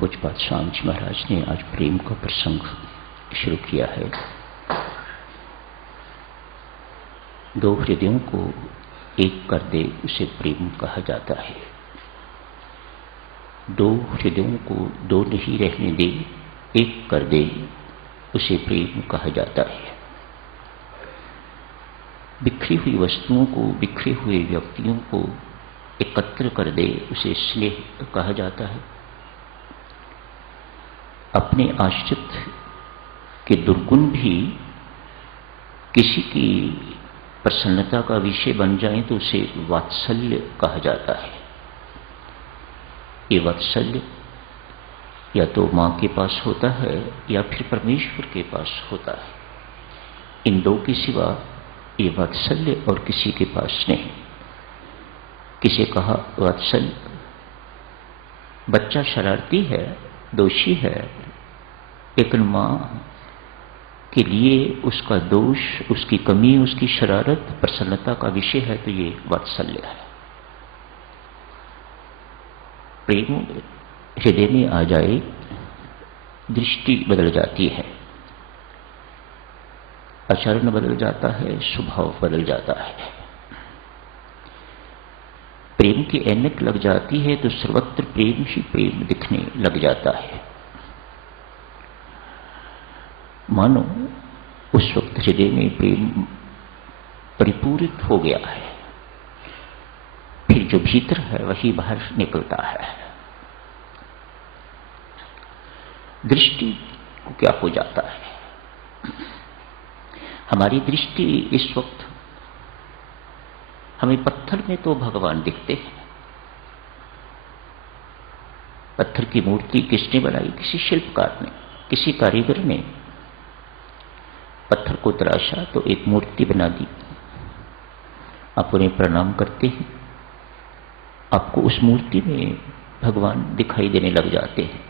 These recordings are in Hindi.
पूज्यपाद स्वामी जी महाराज ने आज प्रेम का प्रसंग शुरू किया है। दो हृदयों को एक कर दे उसे प्रेम कहा जाता है। दो हृदयों को दो नहीं रहने दे, एक कर दे उसे प्रेम कहा जाता है। बिखरी हुई वस्तुओं को, बिखरे हुए व्यक्तियों को एकत्र कर दे उसे स्नेह कहा जाता है। अपने आश्रित के दुर्गुण भी किसी की प्रसन्नता का विषय बन जाए तो उसे वात्सल्य कहा जाता है। ये वात्सल्य या तो मां के पास होता है या फिर परमेश्वर के पास होता है। इन दो के सिवा ये वात्सल्य और किसी के पास नहीं। किसे कहा वात्सल्य? बच्चा शरारती है, दोषी है, लेकिन मां के लिए उसका दोष, उसकी कमी, उसकी शरारत प्रसन्नता का विषय है, तो ये वात्सल्य है। प्रेम हृदय में आ जाए, दृष्टि बदल जाती है, आचरण बदल जाता है, स्वभाव बदल जाता है। प्रेम की ऐनक लग जाती है तो सर्वत्र प्रेम ही प्रेम दिखने लग जाता है। मानो उस वक्त हृदय में प्रेम परिपूरित हो गया है, फिर जो भीतर है वही बाहर निकलता है। दृष्टि को क्या हो जाता है? हमारी दृष्टि इस वक्त हमें पत्थर में तो भगवान दिखते हैं। पत्थर की मूर्ति किसने बनाई? किसी शिल्पकार ने, किसी कारीगर ने पत्थर को तराशा तो एक मूर्ति बना दी। आप उन्हें प्रणाम करते हैं, आपको उस मूर्ति में भगवान दिखाई देने लग जाते हैं।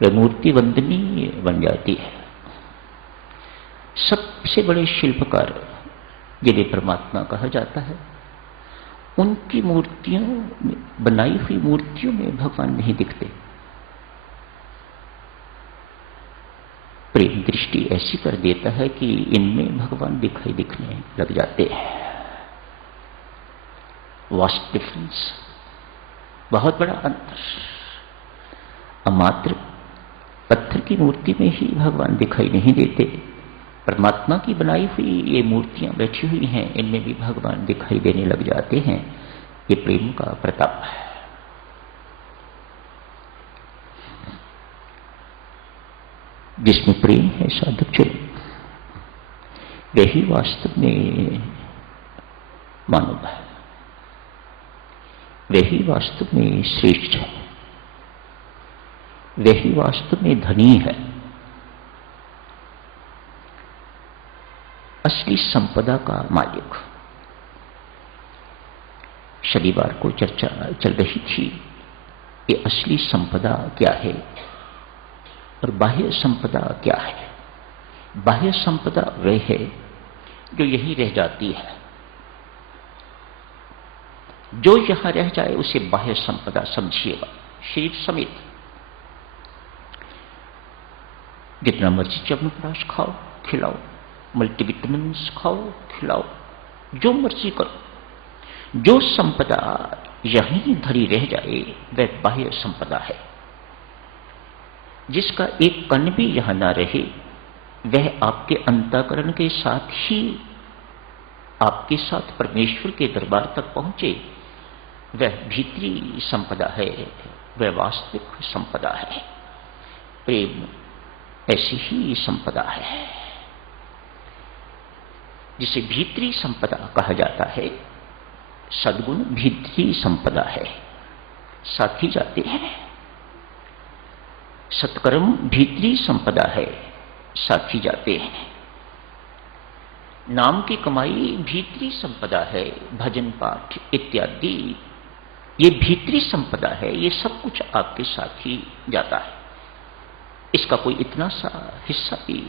वह मूर्ति वंदनीय बन जाती है। सबसे बड़े शिल्पकार जिन्हें परमात्मा कहा जाता है, उनकी मूर्तियों, बनाई हुई मूर्तियों में भगवान नहीं दिखते। प्रेम दृष्टि ऐसी कर देता है कि इनमें भगवान दिखाई दिखने लग जाते हैं। वास्ट डिफरेंस, बहुत बड़ा अंतर। मात्र पत्थर की मूर्ति में ही भगवान दिखाई नहीं देते, परमात्मा की बनाई हुई ये मूर्तियां बैठी हुई हैं, इनमें भी भगवान दिखाई देने लग जाते हैं। ये प्रेम का प्रताप है। जिसमें प्रेम है साधक चलो, वही वास्तव में मानव है, वही वास्तव में श्रेष्ठ है, वही वास्तव में धनी है। असली संपदा का मालिक। शनिवार को चर्चा चल रही थी, ये असली संपदा क्या है और बाह्य संपदा क्या है। बाह्य संपदा वह है जो यही रह जाती है। जो यहां रह जाए उसे बाह्य संपदा समझिएगा, शरीर समेत। जितना मर्जी च्यवनप्राश खाओ, खिलाओ, मल्टीविटामिन्स खाओ, खिलाओ, जो मर्जी करो, जो संपदा यहीं धरी रह जाए वह बाह्य संपदा है। जिसका एक कण भी यहां ना रहे, वह आपके अंतःकरण के साथ ही आपके साथ परमेश्वर के दरबार तक पहुंचे, वह भीतरी संपदा है, वह वास्तविक संपदा है। प्रेम ऐसी ही संपदा है जिसे भीतरी संपदा कहा जाता है। सद्गुण भीतरी संपदा है, साथी जाते हैं। सत्कर्म भीतरी संपदा है, साथी जाते हैं। नाम की कमाई भीतरी संपदा है, भजन पाठ इत्यादि ये भीतरी संपदा है। ये सब कुछ आपके साथ ही जाता है। इसका कोई इतना सा हिस्सा भी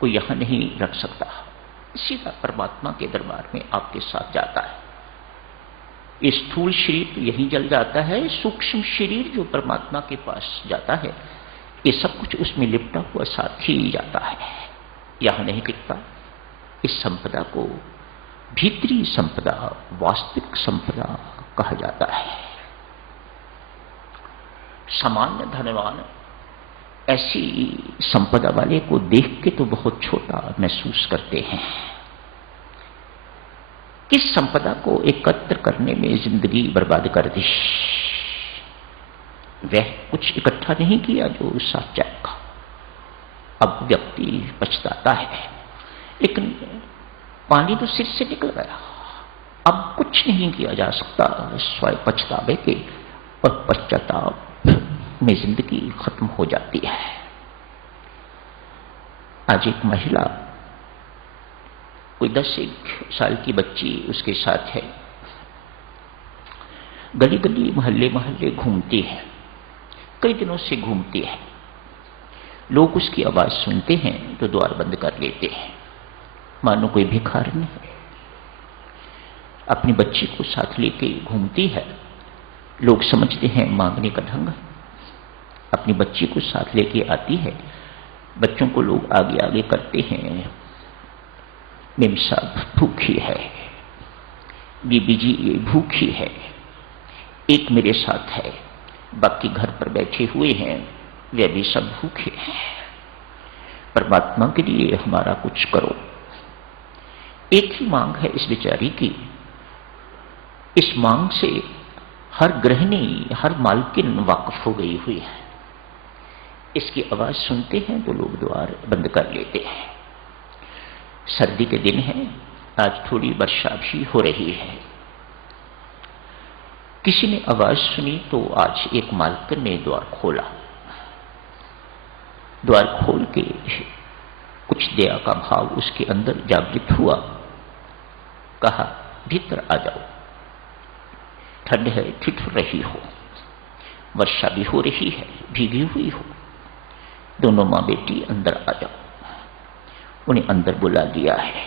कोई यहां नहीं रख सकता। सीधा परमात्मा के दरबार में आपके साथ जाता है। ये स्थूल शरीर तो यहीं जल जाता है, सूक्ष्म शरीर जो परमात्मा के पास जाता है ये सब कुछ उसमें लिपटा हुआ साथ ही जाता है, यहां नहीं टिकता। इस संपदा को भीतरी संपदा, वास्तविक संपदा कहा जाता है। सामान्य धनवान ऐसी संपदा वाले को देख के तो बहुत छोटा महसूस करते हैं। किस संपदा को एकत्र करने में जिंदगी बर्बाद कर दी, वह कुछ इकट्ठा नहीं किया जो साथ जाएगा। अब व्यक्ति पछताता है, लेकिन पानी तो सिर से निकल गया, अब कुछ नहीं किया जा सकता स्वयं पछतावे के, और पश्चाताप में जिंदगी खत्म हो जाती है। आज एक महिला, कोई 10 साल की बच्ची उसके साथ है, गली गली मोहल्ले मोहल्ले घूमती है, कई दिनों से घूमती है। लोग उसकी आवाज सुनते हैं तो द्वार बंद कर लेते हैं, मानो कोई भिखारी है। अपनी बच्ची को साथ लेके घूमती है, लोग समझते हैं मांगने का ढंग है। अपनी बच्ची को साथ लेके आती है, बच्चों को लोग आगे आगे करते हैं, मेम साहब भूखी है, बीबी जी ये भूखी है, एक मेरे साथ है, बाकी घर पर बैठे हुए हैं, वे भी सब भूखे हैं, परमात्मा के लिए हमारा कुछ करो। एक ही मांग है इस बेचारी की। इस मांग से हर गृहिणी, हर मालकिन वाकिफ हो गई हुई है। इसकी आवाज सुनते हैं तो लोग द्वार बंद कर लेते हैं। सर्दी के दिन है, आज थोड़ी वर्षा भी हो रही है। किसी ने आवाज सुनी तो आज एक मालकिन ने द्वार खोला। द्वार खोल के कुछ दया का भाव उसके अंदर जागृत हुआ। कहा, भीतर आ जाओ, ठंड है, ठिठुर रही हो, वर्षा भी हो रही है, भीगी हुई हो, दोनों मां बेटी अंदर आ जाओ। उन्हें अंदर बुला लिया है।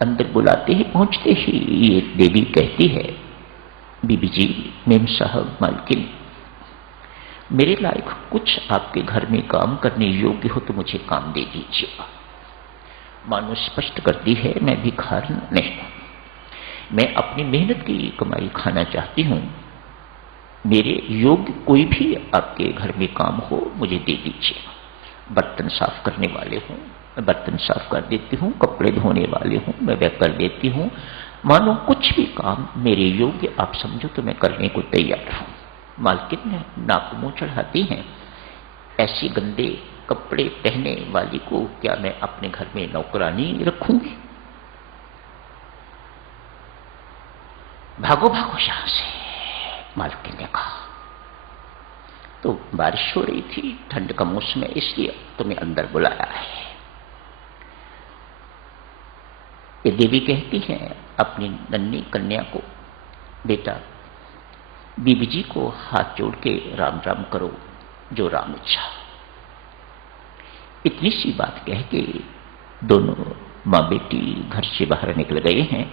अंदर बुलाते ही, पहुंचते ही ये देवी कहती है, बीबी जी, मेम साहब, मालकिन, मेरे लायक कुछ आपके घर में काम करने योग्य हो तो मुझे काम दे दीजिएगा। मानो स्पष्ट करती है, मैं भिखारी नहीं, मैं अपनी मेहनत की कमाई खाना चाहती हूं, मेरे योग्य कोई भी आपके घर में काम हो मुझे दे दीजिए। बर्तन साफ करने वाले हूं, मैं बर्तन साफ कर देती हूं, कपड़े धोने वाले हूं, मैं वह कर देती हूं, मानो कुछ भी काम मेरे योग्य आप समझो तो मैं करने को तैयार हूं। मालकिन ने नाक मुंह चढ़ाती हैं, ऐसी गंदे कपड़े पहने वाली को क्या मैं अपने घर में नौकरानी रखूंगी? भागो भागो यहां से, मालकिन ने कहा। तो बारिश हो रही थी, ठंड का मौसम है, इसलिए तुम्हें अंदर बुलाया है। ये देवी कहती है अपनी नन्ही कन्या को, बेटा, बीबी जी को हाथ जोड़ के राम राम करो, जो राम इच्छा। इतनी सी बात कह के दोनों मां बेटी घर से बाहर निकल गए हैं,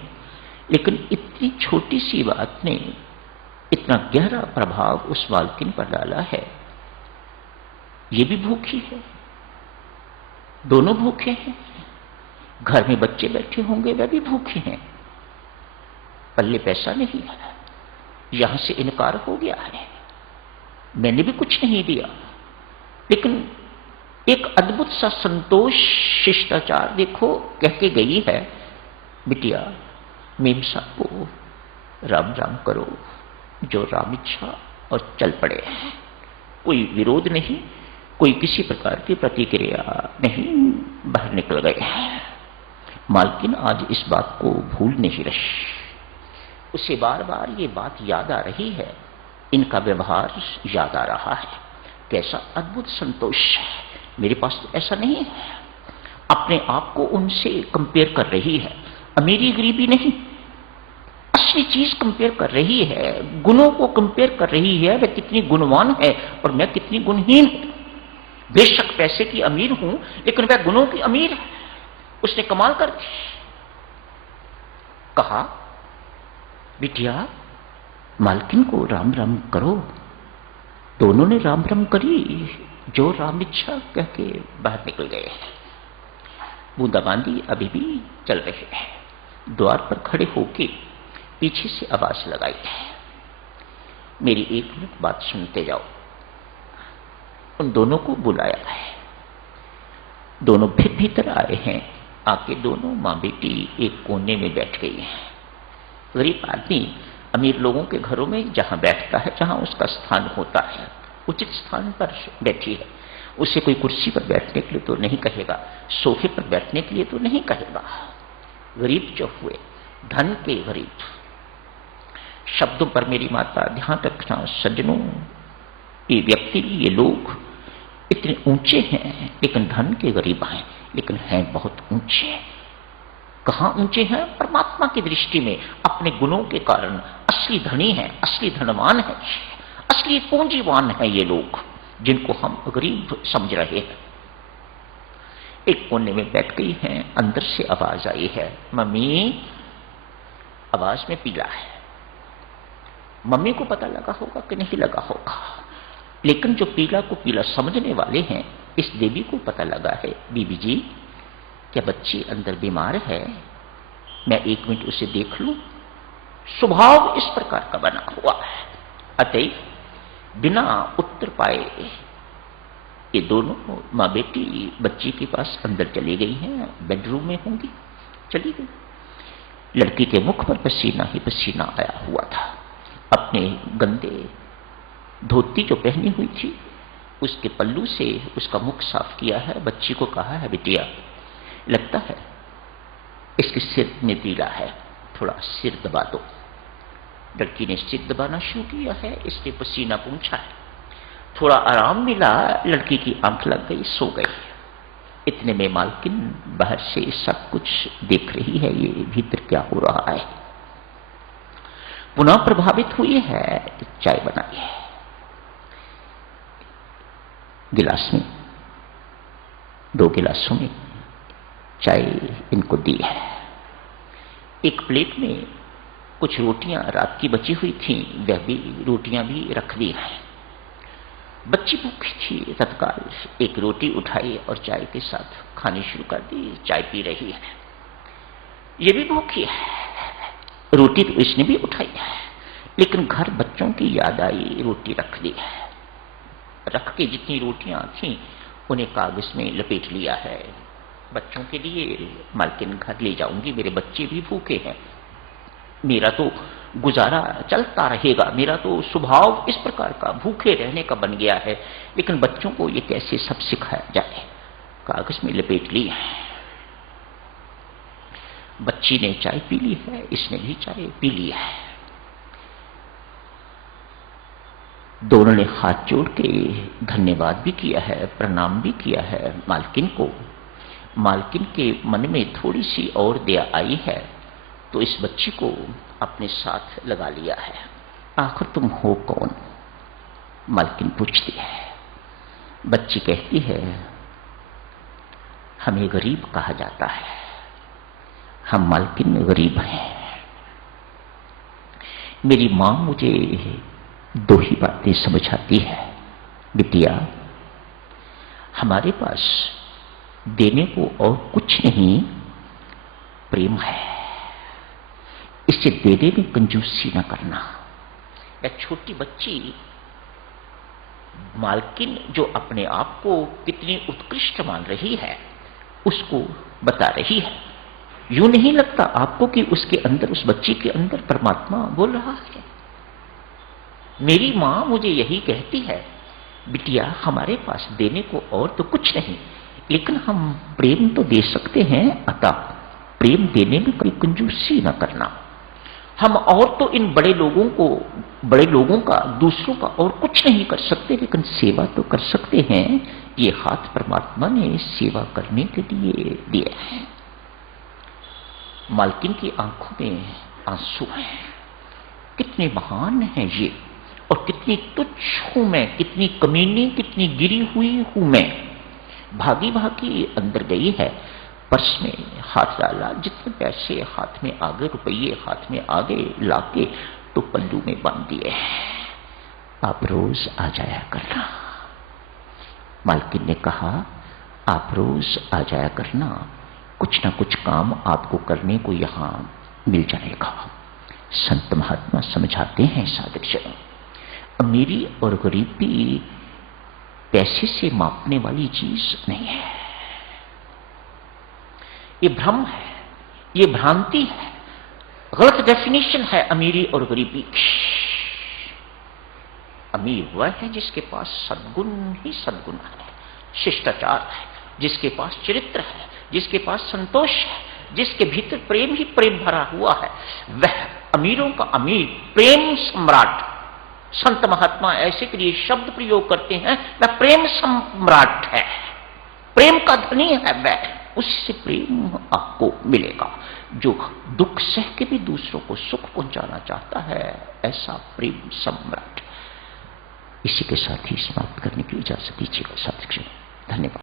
लेकिन इतनी छोटी सी बात ने इतना गहरा प्रभाव उस मालकिन पर डाला है। ये भी भूखी है, दोनों भूखे हैं, घर में बच्चे बैठे होंगे वह भी भूखे हैं, पल्ले पैसा नहीं है, यहां से इनकार हो गया है, मैंने भी कुछ नहीं दिया, लेकिन एक अद्भुत सा संतोष, शिष्टाचार देखो, कह के गई है, बिटिया, मेम साहब को राम राम करो, जो राम इच्छा, और चल पड़े। कोई विरोध नहीं, कोई किसी प्रकार की प्रतिक्रिया नहीं, बाहर निकल गए। मालकिन आज इस बात को भूल नहीं रही, उसे बार बार ये बात याद आ रही है, इनका व्यवहार याद आ रहा है। कैसा अद्भुत संतोष है, मेरे पास तो ऐसा नहीं है। अपने आप को उनसे कंपेयर कर रही है, अमीरी गरीबी नहीं, असली चीज कंपेयर कर रही है, गुणों को कंपेयर कर रही है, वह कितनी गुणवान है और मैं कितनी गुणहीन हूं। बेशक पैसे की अमीर हूं, लेकिन वह गुणों की अमीर है। उसने कमाल कर दी। कहा, बिटिया, मालकिन को राम राम करो। दोनों ने राम राम करी, जो राम इच्छा कह के बाहर निकल गए। बूंदाबांदी अभी भी चल रही है। द्वार पर खड़े होके पीछे से आवाज लगाई है, मेरी एक मिनट बात सुनते जाओ। उन दोनों को बुलाया है। दोनों फिर भीतर आए हैं। आके दोनों मां बेटी एक कोने में बैठ गई हैं। गरीब आदमी अमीर लोगों के घरों में जहां बैठता है, जहां उसका स्थान होता है, उचित स्थान पर बैठी है। उसे कोई कुर्सी पर बैठने के लिए तो नहीं कहेगा, सोफे पर बैठने के लिए तो नहीं कहेगा। गरीब जो हुए, धन के गरीब। शब्दों पर मेरी माता ध्यान रखना सज्जनों, ये व्यक्ति, ये लोग इतने ऊंचे हैं लेकिन धन के गरीब हैं, लेकिन हैं बहुत ऊंचे। कहां ऊंचे हैं? परमात्मा की दृष्टि में अपने गुणों के कारण असली धनी हैं, असली धनवान हैं, असली पूंजीवान हैं ये लोग, जिनको हम गरीब समझ रहे हैं। एक कोने में बैठ गई हैं। अंदर से आवाज आई है, मम्मी। आवाज में पीला है। मम्मी को पता लगा होगा कि नहीं लगा होगा, लेकिन जो पीला को पीला समझने वाले हैं, इस देवी को पता लगा है, बीबी जी क्या बच्ची अंदर बीमार है? मैं एक मिनट उसे देख लूं। स्वभाव इस प्रकार का बना हुआ है। अतः बिना उत्तर पाए ये दोनों मां बेटी बच्ची के पास अंदर चली गई हैं। बेडरूम में होंगी, चली गई। लड़की के मुख पर पसीना ही पसीना आया हुआ था। अपने गंदे धोती जो पहनी हुई थी उसके पल्लू से उसका मुख साफ किया है। बच्ची को कहा है, बिटिया लगता है इसके सिर में पीला है, थोड़ा सिर दबा दो। लड़की ने सिर दबाना शुरू किया है। इसने पसीना पूंछा है, थोड़ा आराम मिला। लड़की की आंख लग गई, सो गई। इतने में मालकिन बाहर से सब कुछ देख रही है, ये भीतर क्या हो रहा है। पुनः प्रभावित हुई है। चाय बनाई है, गिलास में, 2 गिलासों में चाय इनको दी है। एक प्लेट में कुछ रोटियां रात की बची हुई थी, वह भी रोटियां भी रख दी हैं। बच्ची भूखी थी, तत्काल एक रोटी उठाई और चाय के साथ खानी शुरू कर दी। चाय पी रही है। ये भी भूखी है। रोटी तो इसने भी उठाई है, लेकिन घर बच्चों की याद आई, रोटी रख दी है। रख के जितनी रोटियां थीं उन्हें कागज में लपेट लिया है। बच्चों के लिए मालकिन घर ले जाऊंगी, मेरे बच्चे भी भूखे हैं, मेरा तो गुजारा चलता रहेगा। मेरा तो स्वभाव इस प्रकार का भूखे रहने का बन गया है, लेकिन बच्चों को ये कैसे सब सिखाया जाए। कागज में लपेट ली है। बच्ची ने चाय पी ली है, इसने भी चाय पी ली है। दोनों ने हाथ जोड़ के धन्यवाद भी किया है, प्रणाम भी किया है मालकिन को। मालकिन के मन में थोड़ी सी और दया आई है, तो इस बच्ची को अपने साथ लगा लिया है। आखिर तुम हो कौन? मालकिन पूछती है। बच्ची कहती है, हमें गरीब कहा जाता है, हम मालकिन गरीब हैं। मेरी मां मुझे 2 ही बातें समझाती है, बिटिया हमारे पास देने को और कुछ नहीं, प्रेम है। इसे देने में कंजूसी न करना। एक छोटी बच्ची मालकिन जो अपने आप को कितनी उत्कृष्ट मान रही है उसको बता रही है। यूं नहीं लगता आपको कि उसके अंदर, उस बच्ची के अंदर परमात्मा बोल रहा है। मेरी मां मुझे यही कहती है, बिटिया हमारे पास देने को और तो कुछ नहीं, लेकिन हम प्रेम तो दे सकते हैं, अतः प्रेम देने में कोई कंजूसी न करना। हम और तो इन बड़े लोगों का, दूसरों का और कुछ नहीं कर सकते, लेकिन सेवा तो कर सकते हैं। ये हाथ परमात्मा ने सेवा करने के लिए दिए हैं। मालकिन की आंखों में आंसू हैं। कितने महान हैं ये, और कितनी तुच्छ हूं मैं, कितनी कमीनी, कितनी गिरी हुई हूं मैं। भागी भागी अंदर गई है, पर्स में हाथ डाला, जितने पैसे हाथ में आ गए, रुपये हाथ में आ गए, लाके तो पल्लू में बांध दिए। आप रोज आ जाया करना। मालकिन ने कहा, आप रोज आ जाया करना, कुछ ना कुछ काम आपको करने को यहां मिल जाएगा। संत महात्मा समझाते हैं साधक जन, अमीरी और गरीबी पैसे से मापने वाली चीज नहीं है। ये भ्रम है, ये भ्रांति है, गलत डेफिनेशन है अमीरी और गरीबी की। अमीर वह है जिसके पास सद्गुण ही सद्गुण है, शिष्टाचार है, जिसके पास चरित्र है, जिसके पास संतोष है, जिसके भीतर प्रेम ही प्रेम भरा हुआ है, वह अमीरों का अमीर, प्रेम सम्राट। संत महात्मा ऐसे के लिए शब्द प्रयोग करते हैं, वह प्रेम सम्राट है, प्रेम का धनी है वह, उससे प्रेम आपको मिलेगा। जो दुख सह के भी दूसरों को सुख पहुंचाना चाहता है, ऐसा प्रेम सम्राट। इसी के साथ ही समाप्त करने की इजाजत दीजिएगा साथियों। धन्यवाद।